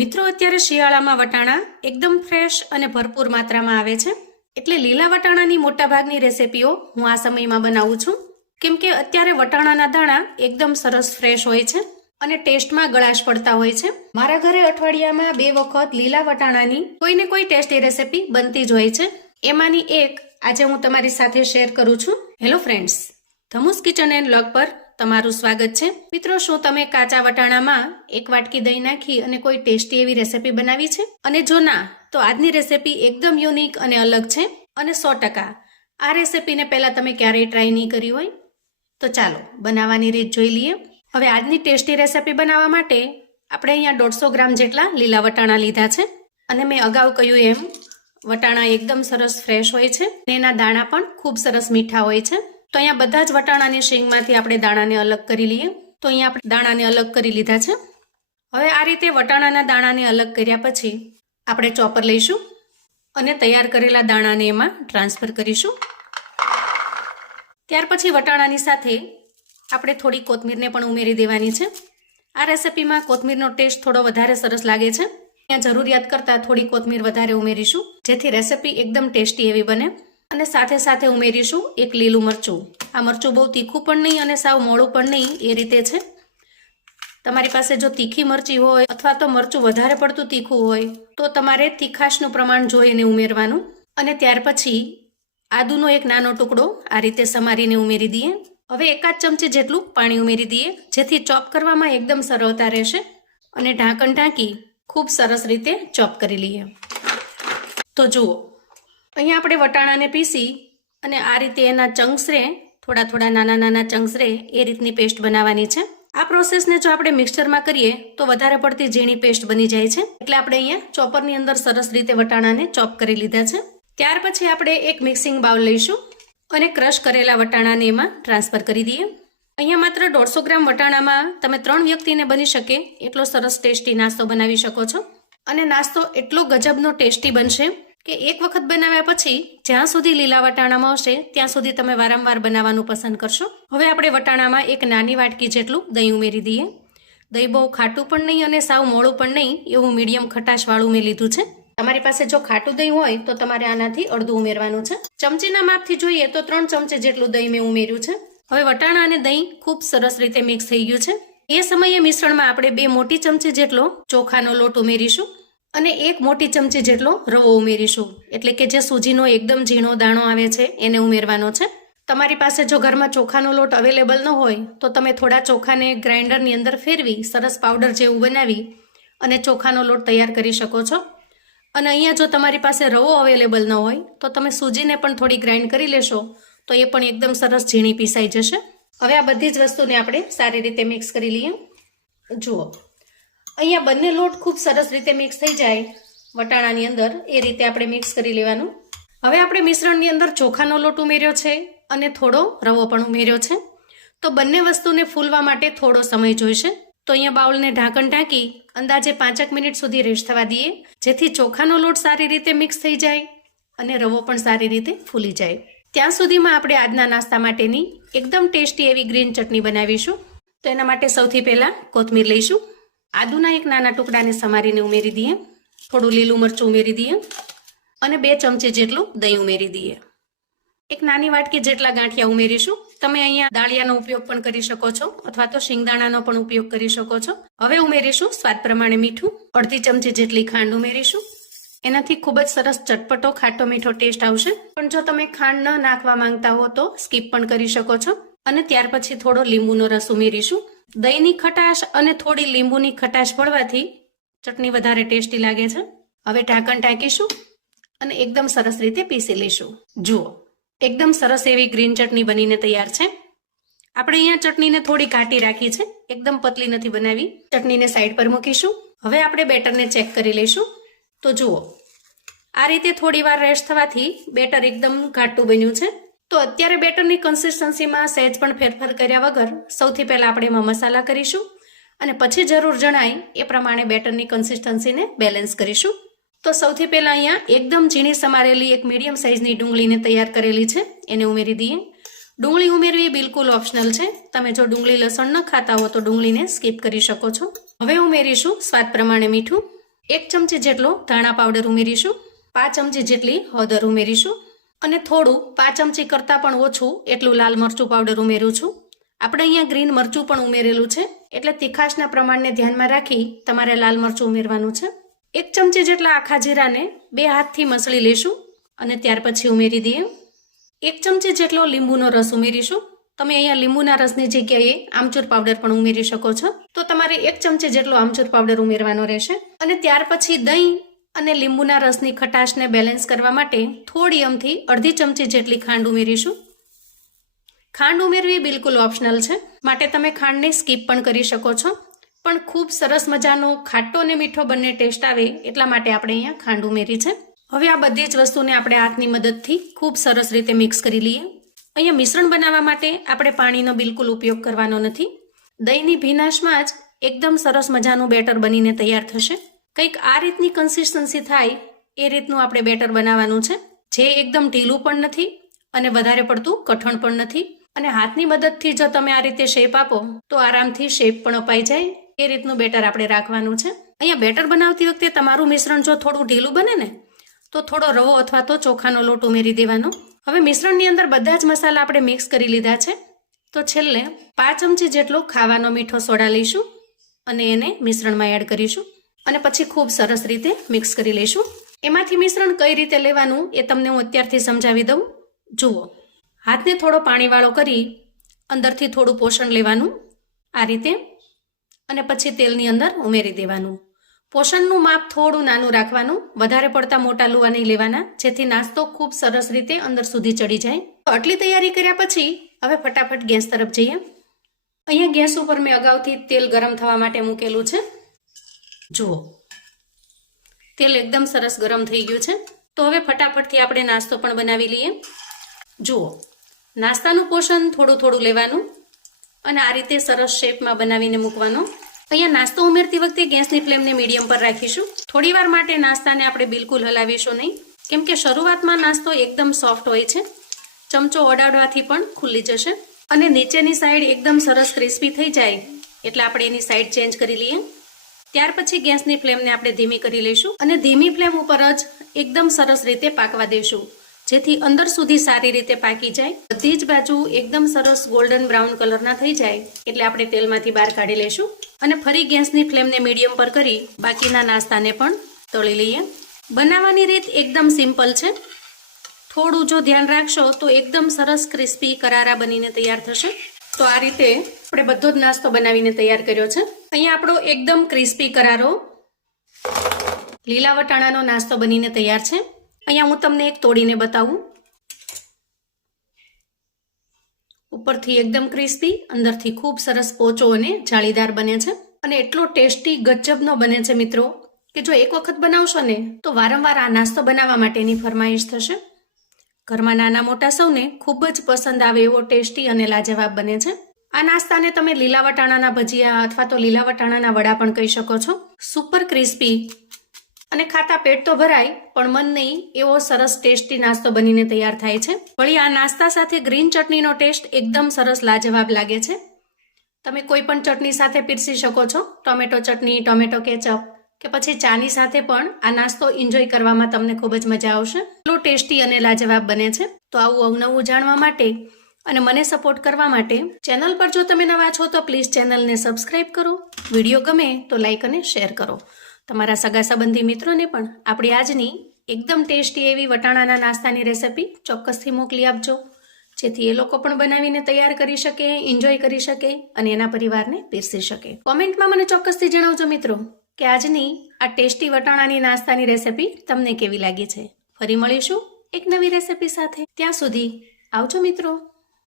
મિત્રો અત્યારે શિયાળામાં વટાણા એકદમ ફ્રેશ અને ભરપૂર માત્રામાં આવે છે, એટલે લીલા વટાણાની મોટાભાગની રેસિપીઓ હું આ સમયમાં બનાવું છું, કેમ કે અત્યારે વટાણાના દાણા એકદમ સરસ ફ્રેશ હોય છે અને ટેસ્ટમાં ગળાશ પડતા હોય છે. મારા ઘરે અઠવાડિયામાં 2 વખત લીલા વટાણાની કોઈને કોઈ ટેસ્ટી રેસિપી બનતી જ હોય છે. એમાંની એક આજે હું તમારી સાથે શેર કરું છું. હેલો ફ્રેન્ડ્સ, ધમુસ કિચન એન્ડ વ્લોગ પર તમારું સ્વાગત છે. મિત્રો, શું તમે કાચા વટાણામાં 1 વાટકી દહીં નાખી અને કોઈ ટેસ્ટી એવી રેસિપી બનાવી છે? અને જો ના, તો આજની રેસિપી એકદમ યુનિક અને અલગ છે અને 100% આ રેસિપીને પહેલા તમે ક્યારેય ટ્રાય નહીં કરી હોય. તો ચાલો બનાવવાની રીત જોઈ લઈએ. હવે આજની ટેસ્ટી રેસિપી બનાવવા માટે આપણે અહીંયા 150 ગ્રામ જેટલા લીલા વટાણા લીધા છે અને મેં અગાઉ કહ્યું એમ વટાણા એકદમ સરસ ફ્રેશ હોય છે અને એના દાણા પણ ખૂબ સરસ મીઠા હોય છે. તો અહીંયા બધા જ વટાણાની શીંગમાંથી આપણે દાણાને અલગ કરી લઈએ. તો અહીંયા આપણે દાણાને અલગ કરી લીધા છે. હવે આ રીતે વટાણાના દાણાને અલગ કર્યા પછી આપણે ચોપર લઈશું અને તૈયાર કરેલા દાણાને એમાં ટ્રાન્સફર કરીશું. ત્યાર પછી વટાણાની સાથે આપણે થોડી કોથમીરને પણ ઉમેરી દેવાની છે. આ રેસિપીમાં કોથમીરનો ટેસ્ટ થોડો વધારે સરસ લાગે છે. અહીંયા જરૂરિયાત કરતાં થોડી કોથમીર વધારે ઉમેરીશું, જેથી રેસિપી એકદમ ટેસ્ટી એવી બને. અને સાથે સાથે ઉમેરીશું 1 લીલું મરચું. આ મરચું બહુ તીખું પણ નહીં અને સાવ મોળું પણ નહીં, એ રીતે છે. તમારી પાસે જો તીખી મરચી હોય અથવા તો મરચું વધારે પડતું તીખું હોય તો તમારે તીખાશનું પ્રમાણ જોઈને ઉમેરવાનું. અને ત્યાર પછી આદુનો એક નાનો ટુકડો આ રીતે સમારીને ઉમેરી દઈએ. હવે 1 ચમચી જેટલું પાણી ઉમેરી દઈએ, જેથી ચોપ કરવામાં એકદમ સરળતા રહેશે. અને ઢાંકણ ઢાંકી ખૂબ સરસ રીતે ચોપ કરી લઈએ. તો જુઓ, અહીંયા આપણે વટાણાને પીસી અને આ રીતે એના ચંક્સ રે, થોડા નાના ચંક્સ રે, એ રીતની પેસ્ટ બનાવવાની છે. આ પ્રોસેસને જો આપણે મિક્સચરમાં કરીએ તો વધારે પડતી ઝીણી પેસ્ટ બની જાય છે, એટલે આપણે અહીંયા ચોપરની અંદર સરસ રીતે વટાણાને ચોપ કરી લીધા છે. ત્યાર પછી આપણે એક મિક્સિંગ બાઉલ લઈશું અને ક્રશ કરેલા વટાણાને એમાં ટ્રાન્સફર કરી દઈએ. અહીંયા માત્ર 150 ગ્રામ વટાણામાં તમે 3 વ્યક્તિને બની શકે એટલો સરસ ટેસ્ટી નાસ્તો બનાવી શકો છો. અને નાસ્તો એટલો ગજબનો ટેસ્ટી બનશે કે એક વખત બનાવ્યા પછી જ્યાં સુધી લીલા વટાણામાં આવશે ત્યાં સુધી તમે વારંવાર બનાવવાનું પસંદ કરશો. હવે આપણે વટાણામાં 1 નાની વાટકી જેટલું દહીં ઉમેરી દઈએ. દહીં બહુ ખાટું પણ નહીં અને સાવ મોળું પણ નહીં, એવું મીડિયમ ખટાશવાળું મેં લીધું છે. તમારી પાસે જો ખાટું દહીં હોય તો તમારે આનાથી અડધું ઉમેરવાનું છે. ચમચીના માપથી જોઈએ તો 3 ચમચી જેટલું દહીં મેં ઉમેર્યું છે. હવે વટાણા અને દહીં ખૂબ સરસ રીતે મિક્સ થઈ ગયું છે. એ સમયે મિશ્રણમાં આપણે 2 મોટી ચમચી જેટલો ચોખાનો લોટ ઉમેરીશું અને 1 મોટી ચમચી જેટલો રવો ઉમેરીશું, એટલે કે જે સૂજીનો એકદમ ઝીણો દાણો આવે છે એને ઉમેરવાનો છે. તમારી પાસે જો ઘરમાં ચોખાનો લોટ અવેલેબલ ન હોય તો તમે થોડા ચોખાને ગ્રાઇન્ડરની અંદર ફેરવી સરસ પાવડર જેવું બનાવી અને ચોખાનો લોટ તૈયાર કરી શકો છો. અને અહીંયા જો તમારી પાસે રવો અવેલેબલ ન હોય તો તમે સૂજીને પણ થોડી ગ્રાઇન્ડ કરી લેશો તો એ પણ એકદમ સરસ ઝીણી પીસાઈ જશે. હવે આ બધી જ વસ્તુને આપણે સારી રીતે મિક્સ કરી લઈએ. જુઓ, અહીંયા બંને લોટ ખૂબ સરસ રીતે મિક્સ થઈ જાય વટાણાની અંદર, એ રીતે આપણે મિક્સ કરી લેવાનું. હવે આપણે મિશ્રણની અંદર ચોખાનો લોટ ઉમેર્યો છે અને થોડો રવો પણ ઉમેર્યો છે, તો બંને વસ્તુને ફૂલવા માટે થોડો સમય જોઈશે. તો અહીંયા બાઉલને ઢાંકણ ઢાંકી અંદાજે 5 મિનિટ સુધી રેસ્ટ થવા દઈએ, જેથી ચોખાનો લોટ સારી રીતે મિક્સ થઈ જાય અને રવો પણ સારી રીતે ફૂલી જાય. ત્યાં સુધીમાં આપણે આજના નાસ્તા માટેની એકદમ ટેસ્ટી એવી ગ્રીન ચટણી બનાવીશું. તો એના માટે સૌથી પહેલાં કોથમીર લઈશું. આદુના 1 નાના ટુકડાને સમારીને ઉમેરી દઈએ. થોડું લીલું મરચું ઉમેરી દઈએ અને 2 ચમચી જેટલું દહીં ઉમેરી દઈએ. 1 નાની વાટકી જેટલા ગાંઠિયા ઉમેરીશું. તમે અહીંયા દાળિયાનો ઉપયોગ પણ કરી શકો છો અથવા તો શિંગદાણાનો પણ ઉપયોગ કરી શકો છો. હવે ઉમેરીશું સ્વાદ પ્રમાણે મીઠું. 1/2 ચમચી જેટલી ખાંડ ઉમેરીશું. એનાથી ખૂબ જ સરસ ચટપટો ખાટો મીઠો ટેસ્ટ આવશે. પણ જો તમે ખાંડ ન નાખવા માંગતા હો તો સ્કીપ પણ કરી શકો છો. અને ત્યાર પછી થોડો લીંબુનો રસ ઉમેરીશું. દહીંની ખટાશ અને થોડી લીંબુની ખટાશ પડવાથી ચટણી વધારે ટેસ્ટી લાગે છે. હવે ઢાંકણ ઢાંકીશું અને એકદમ સરસ રીતે પીસી લઈશું. જુઓ, એકદમ સરસ એવી ગ્રીન ચટણી બનીને તૈયાર છે. આપણે અહીંયા ચટણીને થોડી ઘાટી રાખી છે, એકદમ પતલી નથી બનાવી. ચટણીને સાઈડ પર મૂકીશું. હવે આપણે બેટરને ચેક કરી લઈશું. તો જુઓ, આ રીતે થોડી વાર રેસ્ટ થવાથી બેટર એકદમ ઘાટું બન્યું છે. તો અત્યારે બેટરની કન્સિસ્ટન્સીમાં સહેજ પણ ફેરફાર કર્યા વગર સૌથી પહેલાં આપણે એમાં મસાલા કરીશું અને પછી જરૂર જણાય એ પ્રમાણે બેટરની કન્સિસ્ટન્સીને બેલેન્સ કરીશું. તો સૌથી પહેલાં અહીંયા એકદમ ઝીણી સમારેલી 1 મીડિયમ સાઇઝની ડુંગળીને તૈયાર કરેલી છે, એને ઉમેરી દઈએ. ડુંગળી ઉમેરવી બિલકુલ ઓપ્શનલ છે. તમે જો ડુંગળી લસણ ન ખાતા હો તો ડુંગળીને સ્કીપ કરી શકો છો. હવે ઉમેરીશું સ્વાદ પ્રમાણે મીઠું 1 ચમચી જેટલો ધાણા પાવડર ઉમેરીશું, 5 ચમચી જેટલી હળદર ઉમેરીશું અને થોડું 5 ચમચી કરતાં પણ ઓછું એટલું લાલ મરચું પાવડર ઉમેરું છું. આપણે અહીંયા ગ્રીન મરચું પણ ઉમેરેલું છે એટલે તીખાશના પ્રમાણને ધ્યાનમાં રાખી તમારે લાલ મરચું ઉમેરવાનું છે. 1 ચમચી જેટલા આખા જીરાને 2 હાથથી મસળી લેશું અને ત્યાર પછી ઉમેરી દઈએ. 1 ચમચી જેટલો લીંબુનો રસ ઉમેરીશું. તમે અહીંયા લીંબુના રસની જગ્યાએ આમચૂર પાવડર પણ ઉમેરી શકો છો. તો તમારે 1 ચમચી જેટલો આમચૂર પાવડર ઉમેરવાનો રહેશે અને ત્યાર પછી દહીં અને લીંબુના રસની ખટાશને બેલેન્સ કરવા માટે થોડી અમથી અડધી ચમચી જેટલી ખાંડ ઉમેરીશું. ખાંડ ઉમેરવી બિલકુલ ઓપ્શનલ છે, માટે તમે ખાંડને સ્કીપ પણ કરી શકો છો, પણ ખૂબ સરસ મજાનો ખાટો અને મીઠો બંને ટેસ્ટ આવે એટલા માટે આપણે અહીંયા ખાંડ ઉમેરી છે. હવે આ બધી જ વસ્તુને આપણે હાથની મદદથી ખૂબ સરસ રીતે મિક્સ કરી લઈએ. અહીંયા મિશ્રણ બનાવવા માટે આપણે પાણીનો બિલકુલ ઉપયોગ કરવાનો નથી. દહીંની ભીનાશમાં જ એકદમ સરસ મજાનું બેટર બનીને તૈયાર થશે. કંઈક આ રીતની કન્સિસ્ટન્સી થાય એ રીતનું આપણે બેટર બનાવવાનું છે, જે એકદમ ઢીલું પણ નથી અને વધારે પડતું કઠણ પણ નથી. અને હાથની મદદથી જો તમે આ રીતે શેપ આપો તો આરામથી શેપ પણ અપાઈ જાય એ રીતનું બેટર આપણે રાખવાનું છે. અહીંયા બેટર બનાવતી વખતે તમારું મિશ્રણ જો થોડું ઢીલું બને ને તો થોડો રવો અથવા તો ચોખાનો લોટ ઉમેરી દેવાનો. હવે મિશ્રણની અંદર બધા જ મસાલા આપણે મિક્સ કરી લીધા છે, તો છેલ્લે 5 ચમચી જેટલો ખાવાનો મીઠો સોડા લઈશું અને એને મિશ્રણમાં એડ કરીશું અને પછી ખૂબ સરસ રીતે મિક્સ કરી લઈશું. એમાંથી મિશ્રણ કઈ રીતે લેવાનું એ તમને હું અત્યારથી સમજાવી દઉં. જુઓ, હાથને થોડો પાણીવાળો કરી અંદરથી થોડું પોષણ લેવાનું આ રીતે અને પછી તેલની અંદર ઉમેરી દેવાનું. પોષણનું માપ થોડું નાનું રાખવાનું, વધારે પડતા મોટા લુવા નહીં લેવાના, જેથી નાસ્તો ખૂબ સરસ રીતે અંદર સુધી ચડી જાય. તો આટલી તૈયારી કર્યા પછી હવે ફટાફટ ગેસ તરફ જઈએ. અહીંયા ગેસ ઉપર મેં અગાઉથી તેલ ગરમ થવા માટે મૂકેલું છે. જુઓ, તેલ એકદમ સરસ ગરમ થઈ ગયું છે. તો હવે ફટાફટથી આપણે નાસ્તો પણ બનાવી લઈએ. જુઓ, નાસ્તાનું પોષણ થોડું થોડું લેવાનું અને આ રીતે સરસ શેપમાં બનાવીને મૂકવાનો. અહીંયા નાસ્તો ઉમેરતી વખતે ગેસની ફ્લેમને મીડિયમ પર રાખીશું. થોડી વાર માટે નાસ્તાને આપણે બિલકુલ હલાવીશું નહીં, કેમ કે શરૂઆતમાં નાસ્તો એકદમ સોફ્ટ હોય છે. ચમચો અડાડવાથી પણ ખુલ્લી જશે અને નીચેની સાઈડ એકદમ સરસ ક્રિસ્પી થઈ જાય એટલે આપણે એની સાઈડ ચેન્જ કરી લઈએ. ત્યાર પછી ગેસની ફ્લેમને આપણે ધીમી કરી લઈશું અને ધીમી ફ્લેમ ઉપર જ એકદમ સરસ રીતે પાકવા દઈશું, જેથી અંદર સુધી સારી રીતે પાકી જાય. બધી જ બાજુ એકદમ સરસ ગોલ્ડન બ્રાઉન કલરના થઈ જાય એટલે આપણે તેલમાંથી બહાર કાઢી લઈશું અને ફરી ગેસની ફ્લેમને મીડિયમ પર કરી બાકીના નાસ્તાને પણ તળી લઈએ. બનાવવાની રીત એકદમ સિમ્પલ છે. થોડું જો ધ્યાન રાખશો તો એકદમ સરસ ક્રિસ્પી કરારા બનીને તૈયાર થશે. તો આ રીતે આપણે બધો જ નાસ્તો બનાવીને તૈયાર કર્યો છે. અહીંયા આપણો એકદમ ક્રિસ્પી કરારો લીલા વટાણાનો નાસ્તો બનીને તૈયાર છે. અહીંયા હું તમને એક તોડીને બતાવું. ઉપરથી એકદમ ક્રિસ્પી, અંદરથી ખૂબ સરસ પોચો અને જાળીદાર બને છે અને એટલો ટેસ્ટી ગજબનો બને છે મિત્રો કે જો એક વખત બનાવશો ને તો વારંવાર આ નાસ્તો બનાવવા માટેની ફરમાઈશ થશે. ઘરમાં નાના મોટા સૌને ખૂબ જ પસંદ આવે એવો ટેસ્ટી અને લાજવાબ બને છે. આ નાસ્તાને તમે લીલા વટાણાના ભજીયા અથવા તો લીલા વટાણાના વડા પણ કહી શકો છો. સુપર ક્રિસ્પી અને ખાતા પેટ તો ભરાય પણ મન નહીં એવો સરસ ટેસ્ટી નાસ્તો બનીને તૈયાર થાય છે. વળી આ નાસ્તા સાથે ગ્રીન ચટણીનો ટેસ્ટ એકદમ સરસ લાજવાબ લાગે છે. તમે કોઈ પણ ચટણી સાથે પીરસી શકો છો. ટોમેટો ચટણી, ટોમેટો કેચઅપ કે પછી ચાની સાથે પણ આ નાસ્તો એન્જોય કરવામાં તમને ખૂબ જ મજા આવશે. એટલો ટેસ્ટી અને લાજવાબ બને છે. તો આવું અવનવું જાણવા માટે અને મને સપોર્ટ કરવા માટે ચેનલ પર જો તમે નવા છો તો પ્લીઝ ચેનલને સબસ્ક્રાઇબ કરો. વિડીયો ગમે તો લાઈક અને શેર કરો. તમારા સગા સંબંધી મિત્રોને પણ આપણી આજની એકદમ ટેસ્ટી એવી વટાણાના નાસ્તાની રેસિપી ચોક્કસથી મોકલી આપજો, જેથી એ લોકો પણ બનાવીને તૈયાર કરી શકે, એન્જોય કરી શકે અને એના પરિવારને પીરસી શકે. કોમેન્ટમાં મને ચોક્કસથી જણાવજો મિત્રો કે આજની આ ટેસ્ટી વટાણાની નાસ્તાની રેસિપી તમને કેવી લાગી છે. ફરી મળીશું એક નવી રેસિપી સાથે. ત્યાં સુધી આવજો મિત્રો.